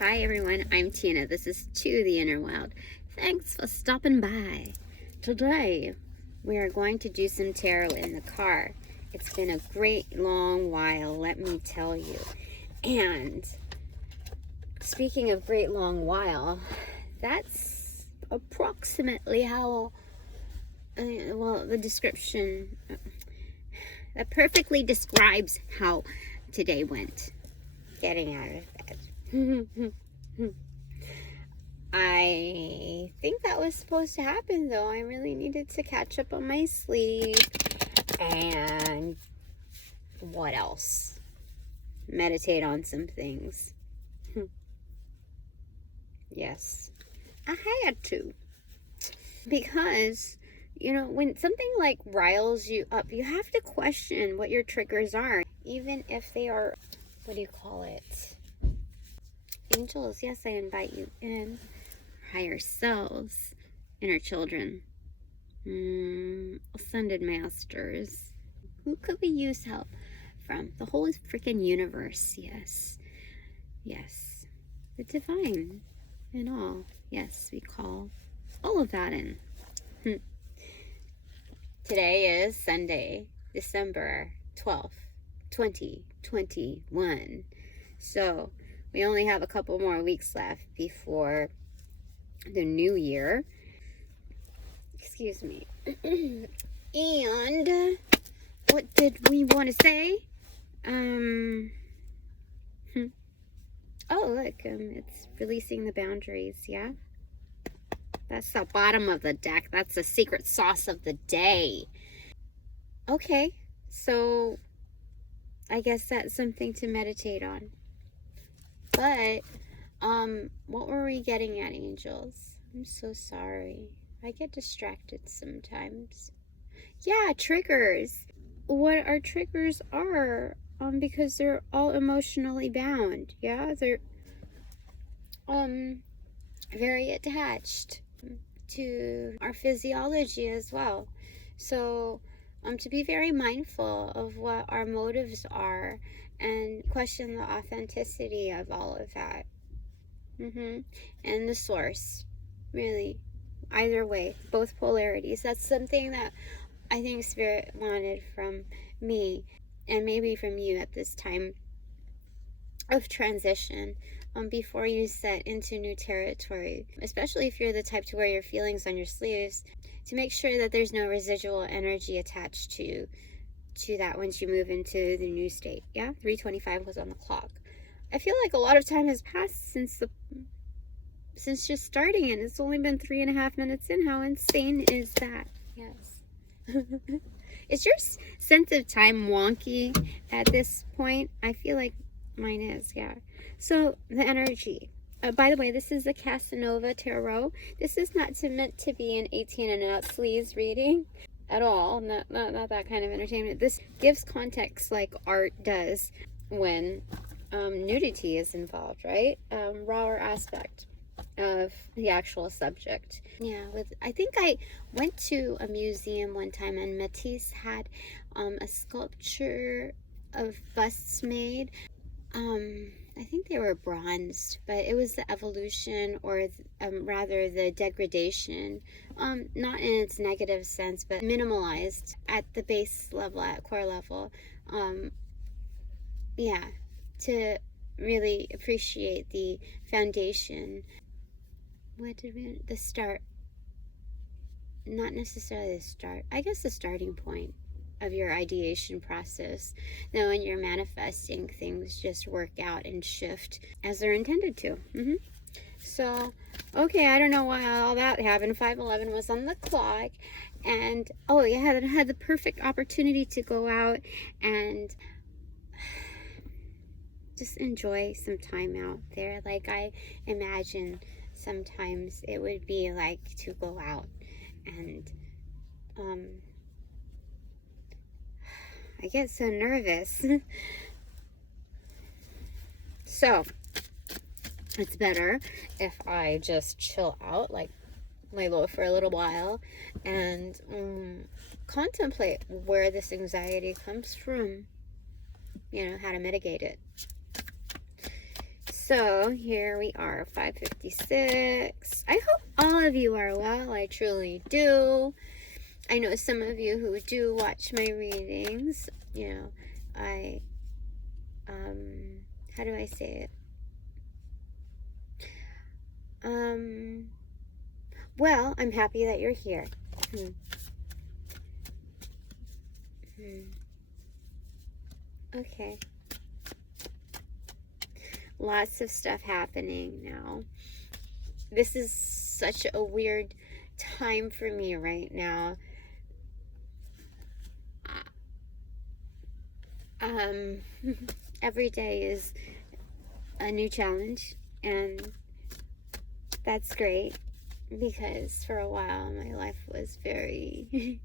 Hi everyone, I'm Tina. This is To the Inner Wild. Thanks for stopping by. Today, we are going to do some tarot in the car. It's been a great long while, let me tell you. And speaking of great long while, that's approximately how, the description, that perfectly describes how today went. Getting out of bed. I think that was supposed to happen though. I really needed to catch up on my sleep. And what else? Meditate on some things. Yes, I had to. Because, when something like riles you up, you have to question what your triggers are. Even if they are, what do you call it? Angels, yes, I invite you in. Higher selves, inner children, ascended masters. Who could we use help from? The whole freaking universe, yes. Yes. The divine and all. Yes, we call all of that in. Today is Sunday, December 12th, 2021. So, we only have a couple more weeks left before the new year. Excuse me. And what did we want to say? Oh, look, it's releasing the boundaries, yeah? That's the bottom of the deck. That's the secret sauce of the day. Okay, so I guess that's something to meditate on. But, what were we getting at, angels? I'm so sorry. I get distracted sometimes. Yeah, triggers. What our triggers are, because they're all emotionally bound. Yeah, they're, very attached to our physiology as well. So, to be very mindful of what our motives are and question the authenticity of all of that. And the source, really, either way, both polarities. That's something that I think Spirit wanted from me and maybe from you at this time of transition, before you set into new territory, especially if you're the type to wear your feelings on your sleeves, to make sure that there's no residual energy attached to that once you move into the new state. Yeah, 3:25 was on the clock. I feel like a lot of time has passed since just starting, and it's only been 3.5 minutes in. How insane is that? Yes. Is your sense of time wonky at this point? I feel like mine is, yeah. So the energy. By the way, this is the Casanova Tarot. This is not meant to be an 18 and up sleaze reading at all. Not that kind of entertainment. This gives context like art does when nudity is involved, right? Rawer aspect of the actual subject. Yeah, I think I went to a museum one time and Matisse had a sculpture of busts made. I think they were bronzed, but it was the evolution, or rather the degradation, not in its negative sense, but minimalized at the base level, at core level. Yeah, to really appreciate the foundation. The start, not necessarily the start, I guess the starting point of your ideation process. Now when you're manifesting, things just work out and shift as they're intended to. So, okay, I don't know why all that happened. 5:11 was on the clock, and oh yeah, I had the perfect opportunity to go out and just enjoy some time out there. Like I imagine sometimes it would be like to go out and I get so nervous. So it's better if I just chill out, like lay low for a little while and contemplate where this anxiety comes from, how to mitigate it. So here we are, 5:56. I hope all of you are well. I truly do. I know some of you who do watch my readings. You know, how do I say it? Well, I'm happy that you're here. Okay. Lots of stuff happening now. This is such a weird time for me right now. Every day is a new challenge, and that's great, because for a while my life was very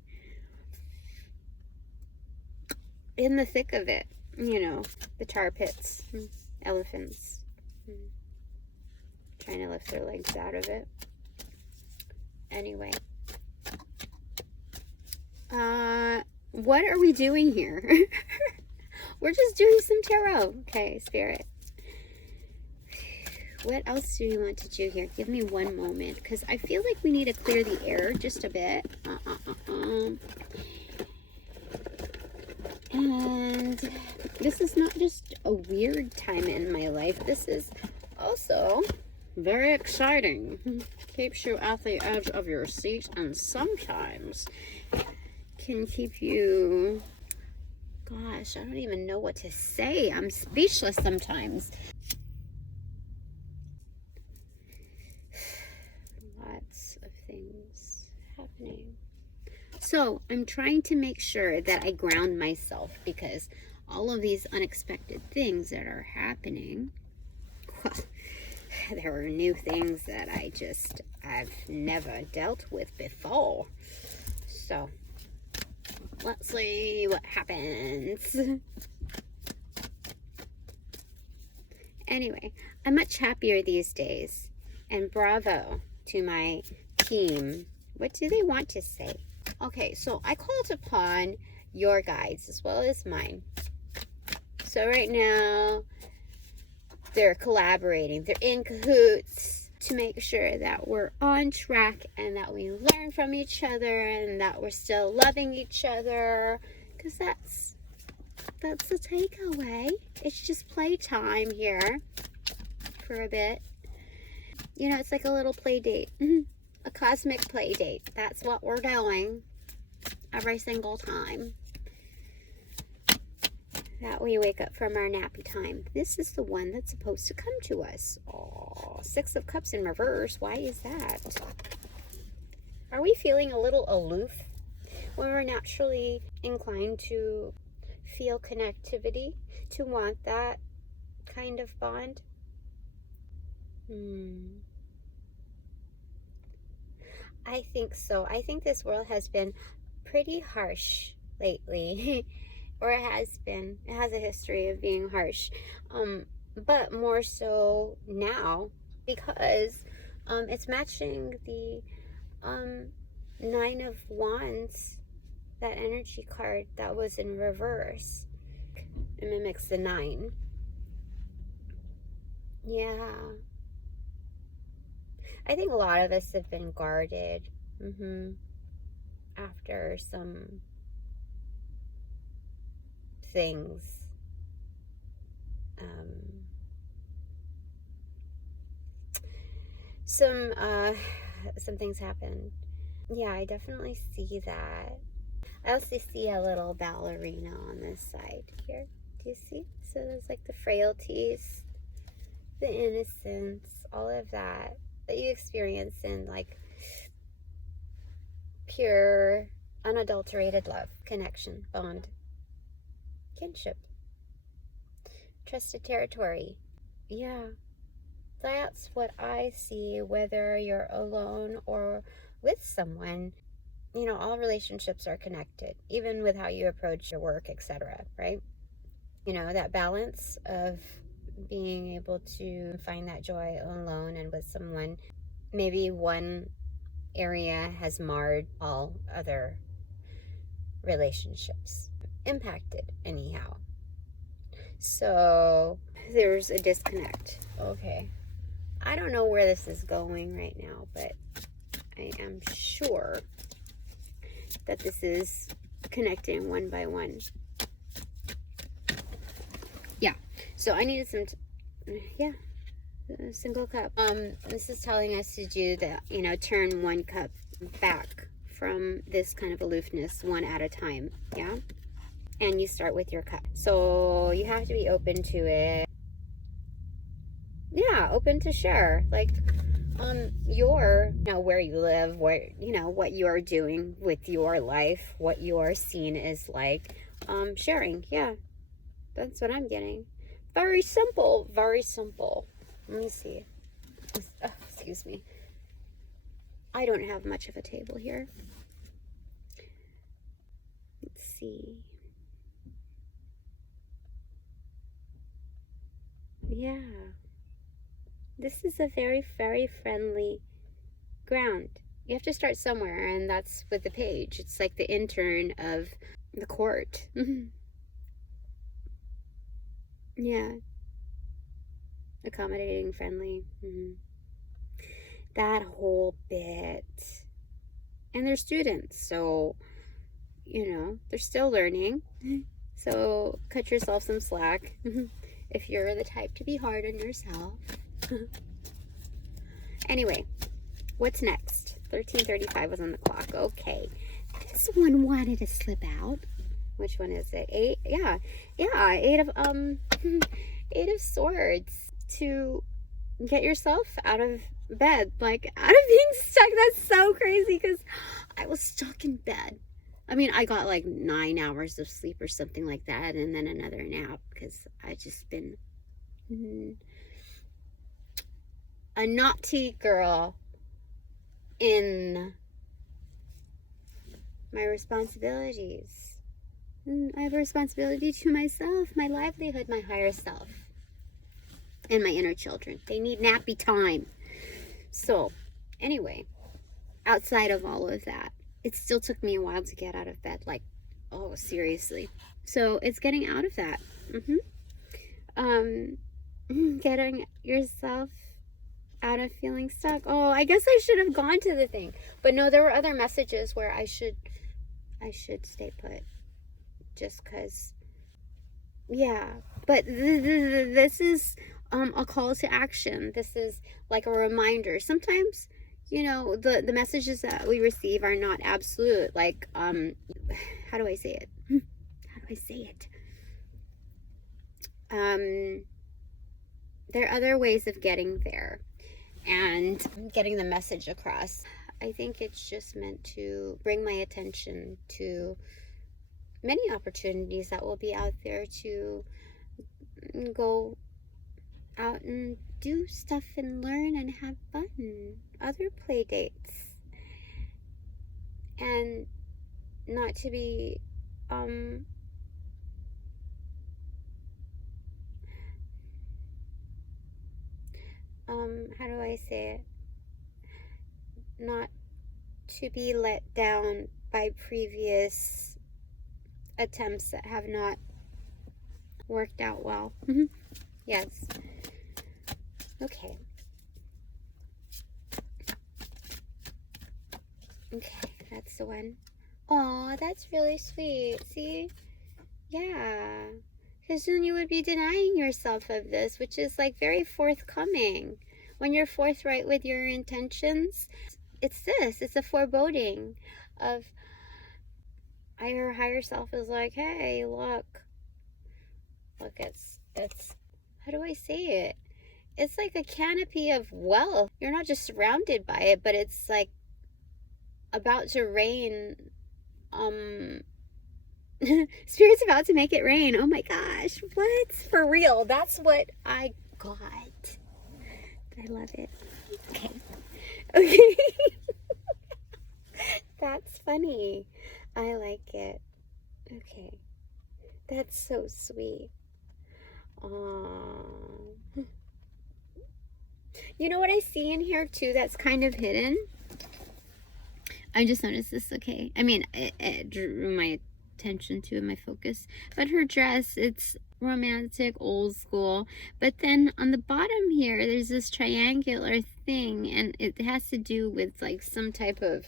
in the thick of it, you know, the tar pits, elephants trying to lift their legs out of it. Anyway, what are we doing here? We're just doing some tarot. Okay, Spirit. What else do you want to do here? Give me one moment, because I feel like we need to clear the air just a bit. And this is not just a weird time in my life. This is also very exciting. Keeps you at the edge of your seat, and sometimes can keep you... Gosh, I don't even know what to say. I'm speechless sometimes. Lots of things happening. So I'm trying to make sure that I ground myself, because all of these unexpected things that are happening, well, there are new things that I've never dealt with before. So let's see what happens. Anyway, I'm much happier these days, and bravo to my team. What do they want to say? Okay, so I called upon your guides as well as mine. So right now, they're collaborating. They're in cahoots to make sure that we're on track, and that we learn from each other, and that we're still loving each other. Because that's the takeaway. It's just playtime here for a bit. You know, it's like a little play date. A cosmic play date. That's what we're doing every single time that we wake up from our nappy time. This is the one that's supposed to come to us. Oh, 6 of Cups in reverse. Why is that? Are we feeling a little aloof when we're naturally inclined to feel connectivity, to want that kind of bond? I think so. I think this world has been pretty harsh lately. Or it has been. It has a history of being harsh. But more so now, because it's matching the 9 of Wands, that energy card that was in reverse. It mimics the 9. Yeah. I think a lot of us have been guarded after some things. Some things happened. Yeah, I definitely see that. I also see a little ballerina on this side here. Do you see? So there's like the frailties, the innocence, all of that you experience in like pure, unadulterated love, connection, bond, kinship, trusted territory. Yeah, that's what I see, whether you're alone or with someone. You know, all relationships are connected, even with how you approach your work, etc., right? You know, that balance of being able to find that joy alone and with someone. Maybe one area has marred all other relationships, impacted anyhow. So there's a disconnect. Okay. I don't know where this is going right now, but I am sure that this is connecting one by one. Yeah. So I needed some, yeah, a single cup. This is telling us to do the, you know, turn one cup back from this kind of aloofness one at a time. Yeah. And you start with your cup. So you have to be open to it. Yeah, open to share. Like, your, you know, where you live, what, you know, what you are doing with your life, what your scene is like. Sharing. Yeah. That's what I'm getting. Very simple. Very simple. Let me see. Oh, excuse me. I don't have much of a table here. Let's see. Yeah. This is a very, very friendly ground. You have to start somewhere, and that's with the page. It's like the intern of the court. Yeah. Accommodating, friendly. That whole bit. And they're students, so, you know, they're still learning. So cut yourself some slack if you're the type to be hard on yourself. Anyway, what's next? 13:35 was on the clock. Okay. This one wanted to slip out. Which one is it? 8? Yeah. Yeah, 8 of 8 of swords. To get yourself out of bed, like out of being stuck. That's so crazy because I was stuck in bed. I mean, I got like 9 hours of sleep or something like that, and then another nap because I just been a naughty girl in my responsibilities. I have a responsibility to myself, my livelihood, my higher self, and my inner children. They need nappy time. So, anyway, outside of all of that, it still took me a while to get out of bed. Like, oh, seriously. So, it's getting out of that. Getting yourself out of feeling stuck. Oh, I guess I should have gone to the thing. But no, there were other messages where I should stay put. Just because, yeah. But this is a call to action. This is like a reminder. Sometimes, you know, the messages that we receive are not absolute. Like, how do I say it? How do I say it? There are other ways of getting there and getting the message across. I think it's just meant to bring my attention to many opportunities that will be out there to go out and do stuff and learn and have fun. Other play dates. And not to be, how do I say it? Not to be let down by previous attempts that have not worked out well. Yes. Okay. Okay, that's the one. Oh, that's really sweet. See? Yeah. Because then you would be denying yourself of this, which is like very forthcoming. When you're forthright with your intentions, it's this. It's a foreboding of your higher self is like, hey, look, it's, how do I say it? It's like a canopy of wealth. You're not just surrounded by it, but it's like about to rain. Spirit's about to make it rain. Oh my gosh, what? For real, that's what I got. I love it. Okay. That's funny. I like it. Okay. That's so sweet. Aww. You know what I see in here too that's kind of hidden? I just noticed this, okay? I mean, it drew my attention to my focus. But her dress, it's romantic, old school. But then on the bottom here, there's this triangular thing, and it has to do with like some type of,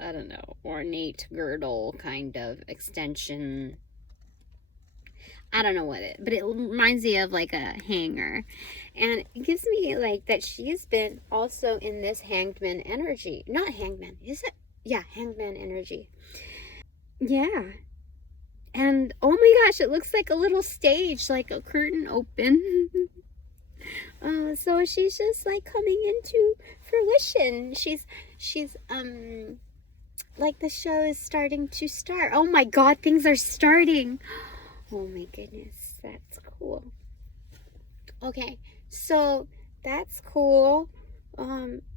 I don't know, ornate girdle kind of extension. I don't know what but it reminds me of like a hanger. And it gives me like that she's been also in this hangman energy. Not hangman, is it? Yeah, hangman energy. Yeah. And oh my gosh, it looks like a little stage, like a curtain open. So she's just like coming into fruition. She's like the show is starting to start. Oh my god, things are starting. Oh my goodness, that's cool. Okay, so that's cool.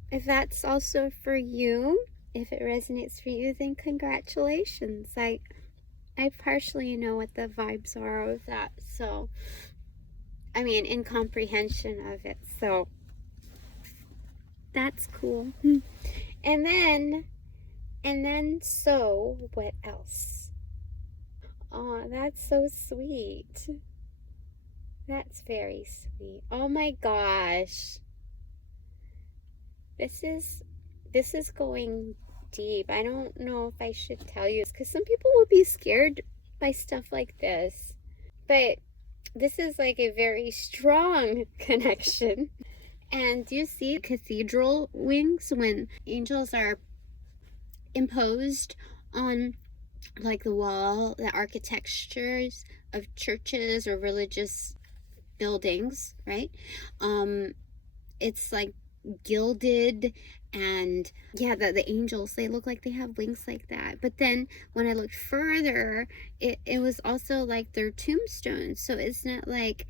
If that's also for you, if it resonates for you, then congratulations. I partially know what the vibes are of that, so I mean in comprehension of it, so that's cool. And then so what else? Oh, that's so sweet. That's very sweet. Oh my gosh. This is going deep. I don't know if I should tell you, because some people will be scared by stuff like this. But this is like a very strong connection. And do you see cathedral wings when angels are imposed on like the wall, the architectures of churches or religious buildings, right? It's like gilded, and yeah, the angels, they look like they have wings like that. But then when I looked further, it was also like their tombstones. So it's not like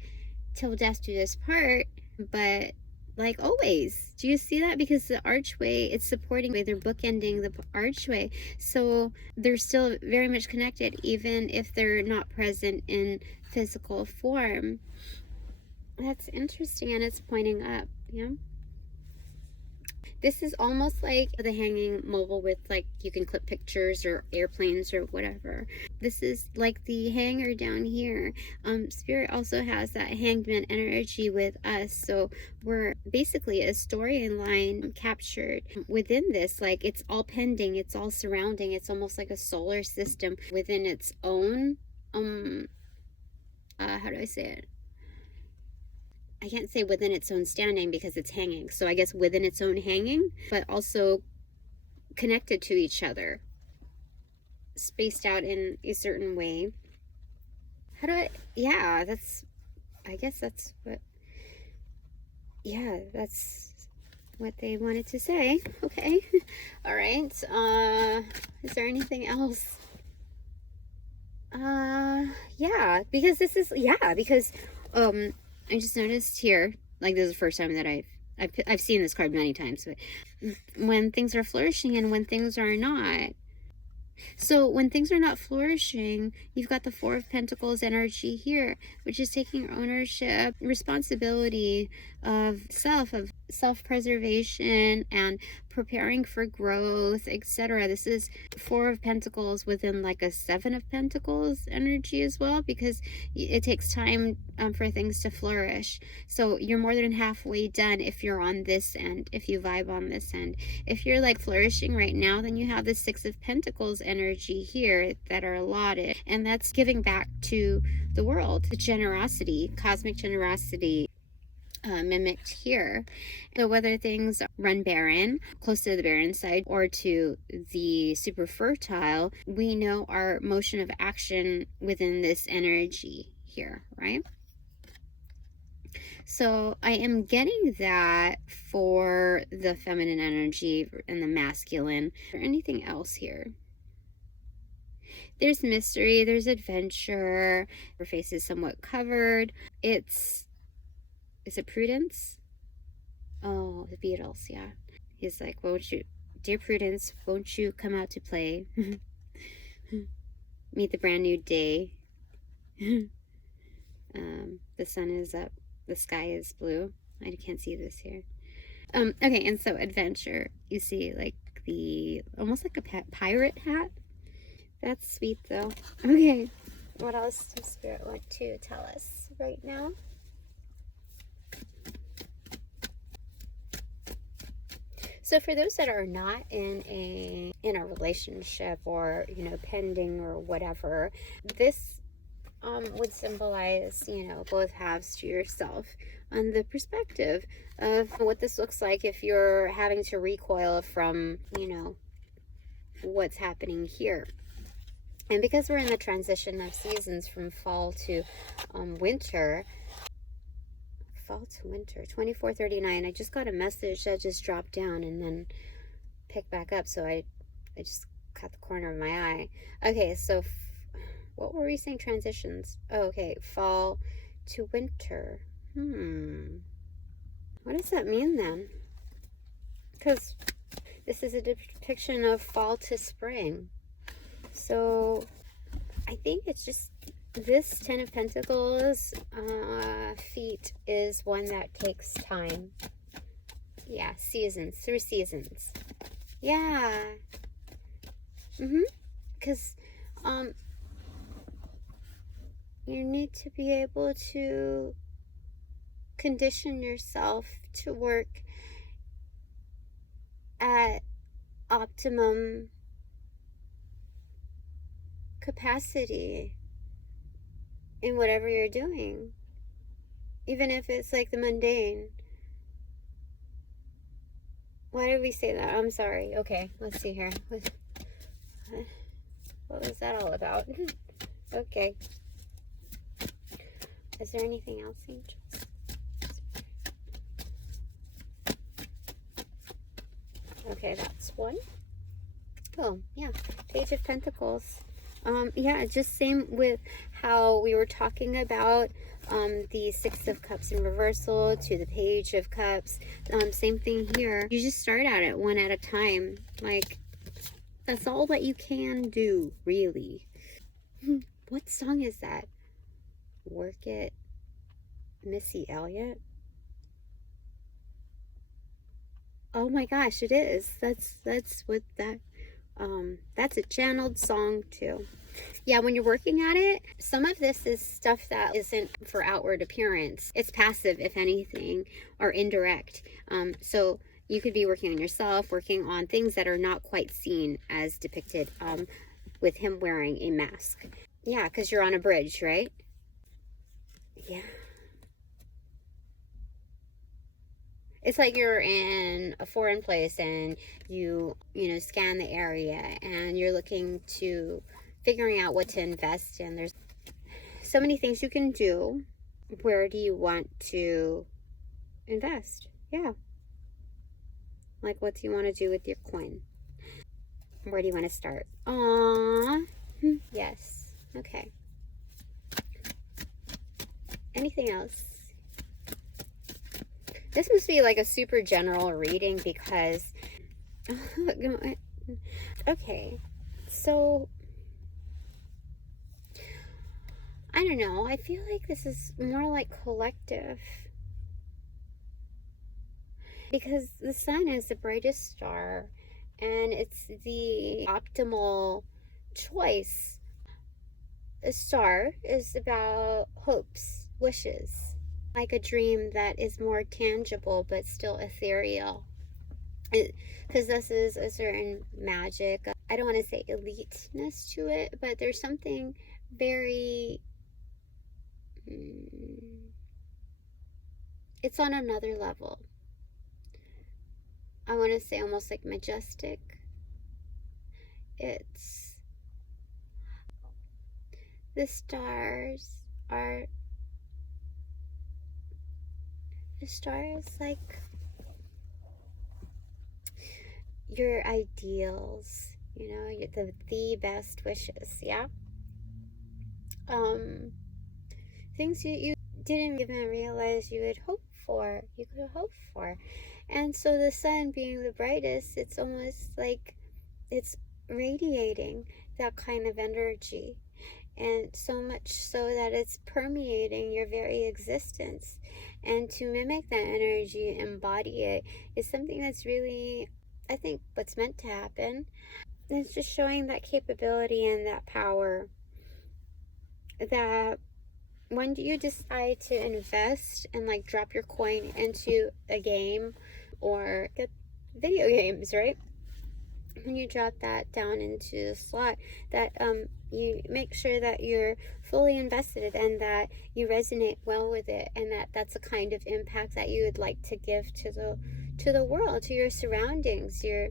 till death do this part, but like always. Do you see that? Because the archway, it's supporting, they're bookending the archway, so they're still very much connected even if they're not present in physical form. That's interesting, and it's pointing up. Yeah, this is almost like the hanging mobile with like you can clip pictures or airplanes or whatever. This is like the hanger down here. Spirit also has that hangman energy with us, so we're basically a storyline captured within this. Like it's all pending, it's all surrounding, it's almost like a solar system within its own how do I say it? I can't say within its own standing because it's hanging. So I guess within its own hanging, but also connected to each other, spaced out in a certain way. How do I, yeah, I guess that's what, yeah, that's what they wanted to say. Okay. All right. Is there anything else? Yeah, because this is, yeah, because, I just noticed here, like this is the first time that I've seen this card many times, but when things are flourishing and when things are not. So when things are not flourishing, you've got the Four of Pentacles energy here, which is taking ownership, responsibility of self-preservation and preparing for growth, etc. This is Four of Pentacles within like a Seven of Pentacles energy as well, because it takes time for things to flourish. So you're more than halfway done if you're on this end, if you vibe on this end. If you're like flourishing right now, then you have the Six of Pentacles energy here that are allotted, and that's giving back to the world, the generosity, cosmic generosity, mimicked here. So whether things run barren, close to the barren side, or to the super fertile, we know our motion of action within this energy here, right? So I am getting that for the feminine energy and the masculine. Is there anything else here? There's mystery, there's adventure. Her face is somewhat covered. Is it Prudence? Oh, the Beatles, yeah. He's like, won't you, dear Prudence, won't you come out to play? Meet the brand new day. The sun is up, the sky is blue. I can't see this here. Okay, and so adventure, you see like the, almost like a pirate hat. That's sweet though. Okay, What else does Spirit want to tell us right now? So for those that are not in a relationship, or pending or whatever, this would symbolize both halves to yourself, on the perspective of what this looks like if you're having to recoil from what's happening here. And because we're in the transition of seasons from fall to winter, fall to winter, 2439. I just got a message that just dropped down and then picked back up, so I just cut the corner of my eye. Okay, so what were we saying? Transitions. Oh, okay, fall to winter. What does that mean then? Because this is a depiction of fall to spring. So I think it's just this 10 of Pentacles feat is one that takes time. Yeah, seasons, through seasons. Yeah. Because you need to be able to condition yourself to work at optimum capacity in whatever you're doing, even if it's like the mundane. Why did we say that? I'm sorry. Okay, let's see here. What was that all about? Okay. Is there anything else, angels? Okay, that's one. Oh, yeah. Page of Pentacles. Yeah, just same with how we were talking about the Six of Cups in reversal to the Page of Cups. Same thing here. You just start at it one at a time. Like, that's all that you can do, really. What song is that? Work It, Missy Elliott? Oh my gosh, it is. That's what that that's a channeled song too. Yeah, when you're working at it, some of this is stuff that isn't for outward appearance. It's passive, if anything, or indirect. So you could be working on yourself, working on things that are not quite seen as depicted with him wearing a mask. Yeah, because you're on a bridge, right? Yeah. It's like you're in a foreign place and you scan the area and you're looking to figuring out what to invest in. There's so many things you can do. Where do you want to invest? Yeah. Like, what do you want to do with your coin? Where do you want to start? Aww. Yes. Okay. Anything else? This must be like a super general reading because... Okay. So... I don't know. I feel like this is more like collective. Because the sun is the brightest star. And it's the optimal choice. A star is about hopes, wishes. Like a dream that is more tangible but still ethereal. Because this is a certain magic. I don't want to say eliteness to it, but there's something very... It's on another level. I want to say almost like majestic. It's... The stars are... The stars like your ideals, the best wishes, yeah? Things you didn't even realize you would hope for, you could hope for. And so the sun being the brightest, it's almost like it's radiating that kind of energy. And so much so that it's permeating your very existence. And to mimic that energy, embody it, is something that's really, I think, what's meant to happen. It's just showing that capability and that power that when you decide to invest and like drop your coin into a game or get video games, right? When you drop that down into the slot, that you make sure that you're fully invested and that you resonate well with it, and that that's a kind of impact that you would like to give to the world, to your surroundings, your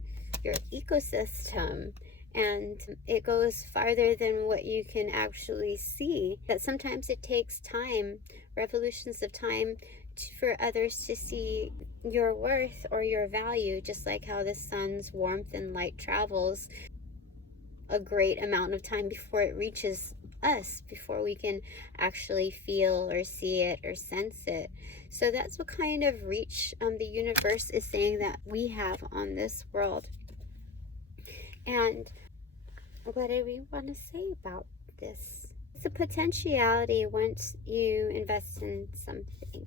ecosystem. And it goes farther than what you can actually see. That sometimes it takes time, revolutions of time, for others to see your worth or your value, just like how the sun's warmth and light travels a great amount of time before it reaches us, before we can actually feel or see it or sense it. So that's what kind of reach the universe is saying that we have on this world. And what do we want to say about this? It's a potentiality once you invest in something.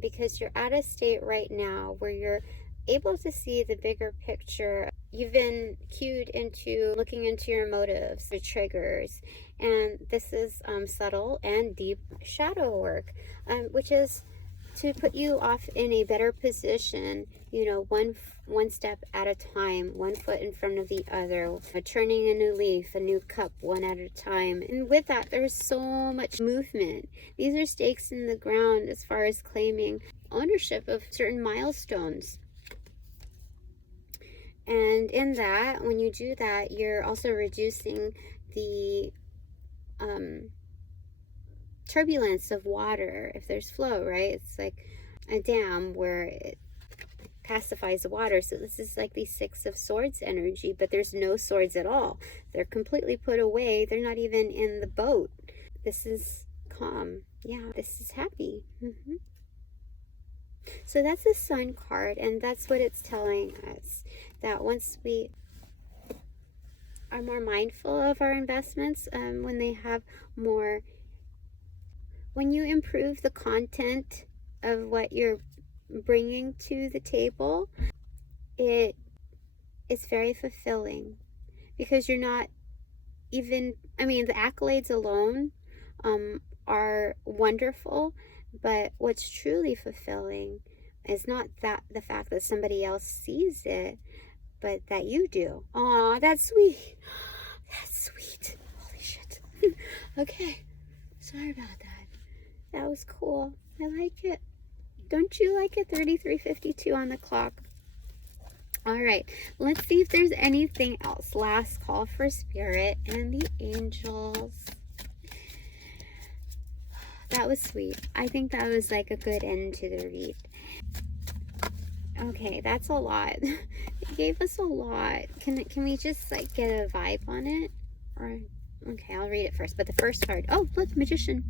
Because you're at a state right now where you're able to see the bigger picture. You've been cued into looking into your motives, the triggers, and this is subtle and deep shadow work, which is to put you off in a better position, you know, one step at a time, one foot in front of the other, turning a new leaf, a new cup, one at a time. And with that, there's so much movement. These are stakes in the ground as far as claiming ownership of certain milestones. And in that, when you do that, you're also reducing the turbulence of water. If there's flow, right? It's like a dam where it pacifies the water. So this is like the Six of Swords energy, but there's no swords at all. They're completely put away. They're not even in the boat. This is calm. Yeah, this is happy. So that's a Sun card, and that's what it's telling us, that once we are more mindful of our investments, when they have more, when you improve the content of what you're bringing to the table, it is very fulfilling, because you're not even, I mean, the accolades alone are wonderful, but what's truly fulfilling is not that the fact that somebody else sees it, but that you do. Aw, that's sweet. That's sweet. Holy shit. Okay, sorry about that. That was cool. I like it. Don't you like it? 33:52 on the clock. All right, let's see if there's anything else. Last call for spirit and the angels. That was sweet. I think that was like a good end to the read. Okay, that's a lot. It gave us a lot. Can we just like get a vibe on it? Or okay, I'll read it first. But the first card, oh look, Magician.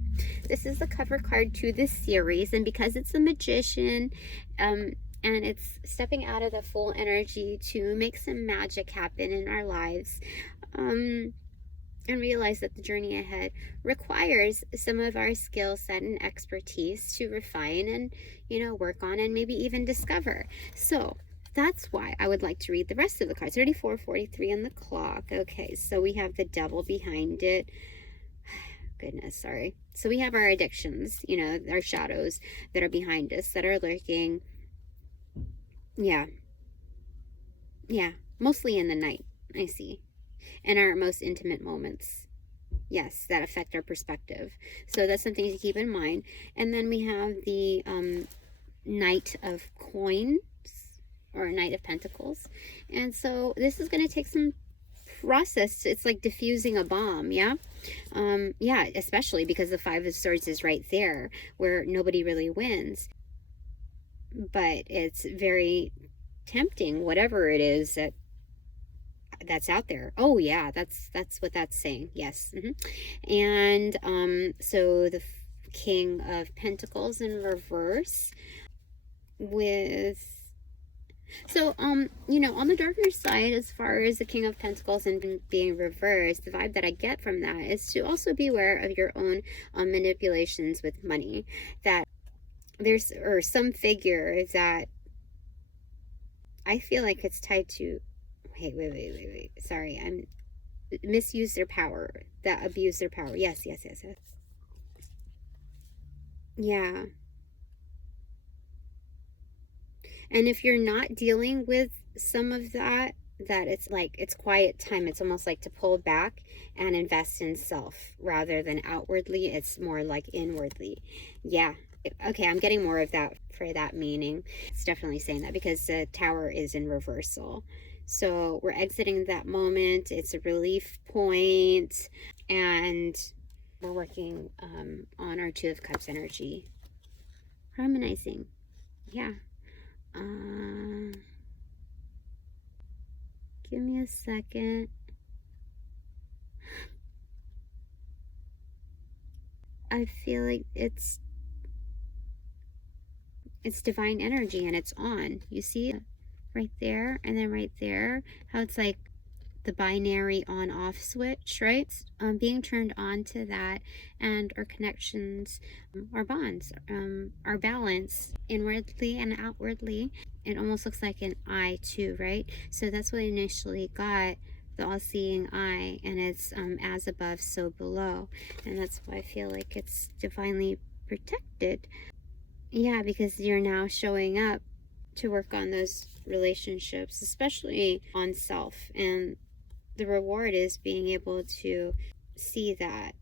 This is the cover card to this series, and because it's a magician, and it's stepping out of the full energy to make some magic happen in our lives, and realize that the journey ahead requires some of our skill set and expertise to refine and, you know, work on and maybe even discover. So that's why I would like to read the rest of the cards. 34:43 on the clock. Okay, so we have the devil behind it. Goodness, sorry. So we have our addictions, you know, our shadows that are behind us, that are lurking. Yeah, mostly in the night, I see. And our most intimate moments, yes, that affect our perspective. So that's something to keep in mind. And then we have the Knight of Coins, or Knight of Pentacles. And so this is going to take some process. It's like diffusing a bomb, yeah? Yeah, especially because the Five of Swords is right there, where nobody really wins. But it's very tempting, whatever it is that's out there. Oh yeah, that's what that's saying. Yes. And so the King of Pentacles in reverse, with, so you know, on the darker side, as far as the King of Pentacles and being reversed, the vibe that I get from that is to also be aware of your own manipulations with money. That there's, or some figure that I feel like it's tied to, wait, sorry, misuse their power, that abuse their power. Yes, yes, yes, yes. Yeah. And if you're not dealing with some of that, that it's like, it's quiet time. It's almost like to pull back and invest in self rather than outwardly. It's more like inwardly. Yeah. Okay, I'm getting more of that for that meaning. It's definitely saying that because the Tower is in reversal. So we're exiting that moment. It's a relief point, and we're working on our Two of Cups energy. Harmonizing. Yeah. Give me a second. I feel like it's divine energy and it's on. You see right there and then right there, how it's like the binary on off switch, right? Being turned on to that, and our connections, our bonds, our balance inwardly and outwardly. It almost looks like an eye too, right? So that's what I initially got, the all-seeing eye, and it's as above so below, and that's why I feel like it's divinely protected. Yeah, because you're now showing up to work on those relationships, especially on self, and the reward is being able to see that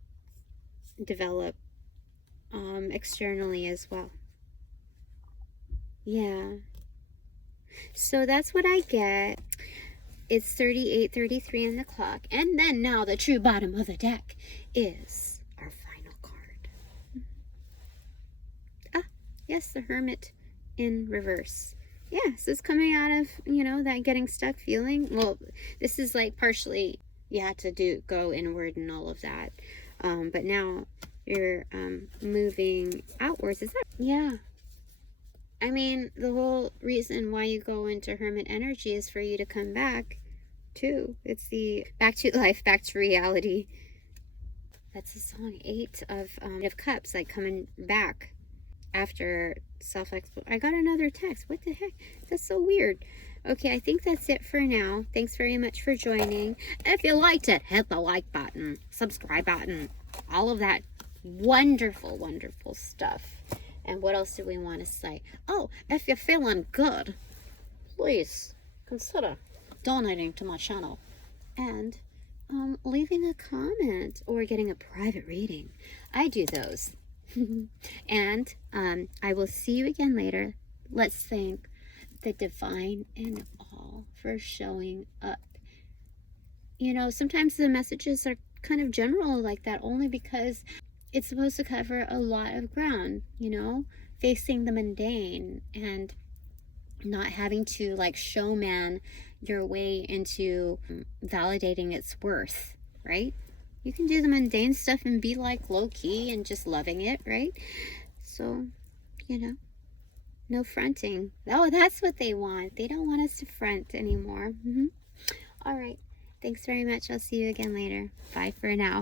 develop externally as well. Yeah. So that's what I get. It's 38:33 on the clock. And then now the true bottom of the deck is our final card. Ah, yes, the Hermit in reverse. Yeah, so it's coming out of, you know, that getting stuck feeling. Well, this is like partially you had to go inward and all of that. But now you're moving outwards. Is that? Yeah. I mean, the whole reason why you go into Hermit energy is for you to come back too. It's the back to life, back to reality. That's the song 8 of Cups, like coming back after self-exploration. I got another text. What the heck? That's so weird. Okay, I think that's it for now. Thanks very much for joining. If you liked it, hit the like button, subscribe button, all of that wonderful, wonderful stuff. And what else do we want to say? Oh, if you're feeling good, please consider donating to my channel and leaving a comment or getting a private reading. I do those. And I will see you again later. Let's thank the divine in all for showing up. You know, sometimes the messages are kind of general like that only because it's supposed to cover a lot of ground, you know, facing the mundane and not having to like showman your way into validating its worth, right? You can do the mundane stuff and be like low-key and just loving it, right? So, you know, no fronting. Oh, that's what they want. They don't want us to front anymore. All right. Thanks very much. I'll see you again later. Bye for now.